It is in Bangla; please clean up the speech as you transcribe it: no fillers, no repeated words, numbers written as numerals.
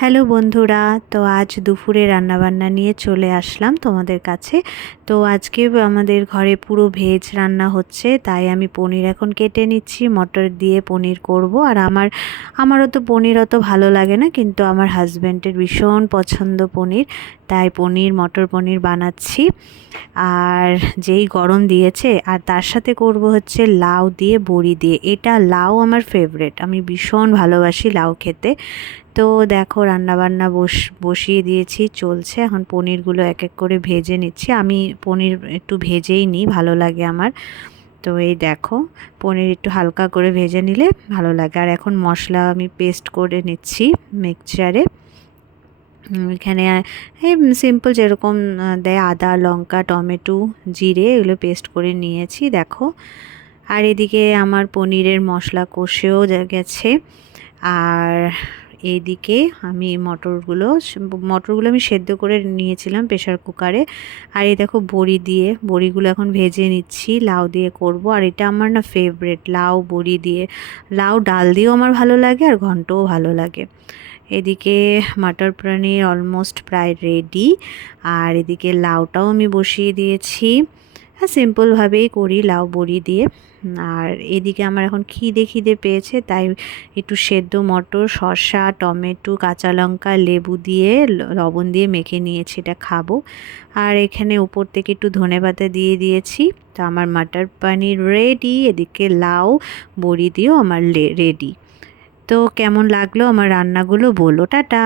হ্যালো বন্ধুরা, তো আজ দুপুরে রান্নাবান্না নিয়ে চলে আসলাম তোমাদের কাছে। তো আজকে আমাদের ঘরে পুরো ভেজ রান্না হচ্ছে, তাই আমি পনির এখন কেটে নিচ্ছি। মটর দিয়ে পনির করব। আর আমারও তো পনির অত ভালো লাগে না, কিন্তু আমার হাজব্যান্ডের ভীষণ পছন্দ পনির, তাই মটর পনির বানাচ্ছি। আর যেই গরম দিয়েছে, আর তার সাথে করব হচ্ছে লাউ দিয়ে বড়ি দিয়ে। এটা লাউ আমার ফেভারিট, আমি ভীষণ ভালোবাসি লাউ খেতে। তো দেখো রান্নাবান্না বসিয়ে দিয়েছি, চলছে। এখন পনিরগুলো এক এক করে ভেজে নিচ্ছি। আমি পনির একটু ভেজেই নিই, ভালো লাগে আমার। তো এই দেখো, পনির একটু হালকা করে ভেজে নিলে ভালো লাগে। আর এখন মশলা আমি পেস্ট করে নিচ্ছি মিক্সচারে। এখানে এই সিম্পল যেরকম দেয়, আদা, লঙ্কা, টমেটো, জিরে, এগুলো পেস্ট করে নিয়েছি দেখো। আর এদিকে আমার পনিরের মশলা কষেও গেছে। আর এইদিকে আমি মটরগুলো আমি সেদ্ধ করে নিয়েছিলাম প্রেশার কুকারে। আর এই দেখো বড়িগুলো এখন ভেজে নিচ্ছি, লাউ দিয়ে করব। আর এটা আমার না ফেভারিট, লাউ বড়ি দিয়ে। লাউ ডাল দিয়েও আমার ভালো লাগে, আর ঘন্টও ভালো লাগে। এদিকে মটর পনির অলমোস্ট প্রায় রেডি। আর এদিকে লাউটাও আমি বসিয়ে দিয়েছি। হ্যাঁ, সিম্পলভাবেই করি লাউ বড়ি দিয়ে। আর এদিকে আমার এখন খিদে পেয়েছে, তাই একটু সেদ্ধ মটর, শসা, টমেটো, কাঁচা লঙ্কা, লেবু দিয়ে লবণ দিয়ে মেখে নিয়েছি, এটা খাবো। আর এখানে উপর থেকে একটু ধনেপাতা দিয়ে দিয়েছি। তো আমার মটর পনির রেডি। এদিকে লাউ বড়ি দিয়েও আমার রেডি। তো কেমন লাগলো আমার রান্নাগুলো বলো। টাটা।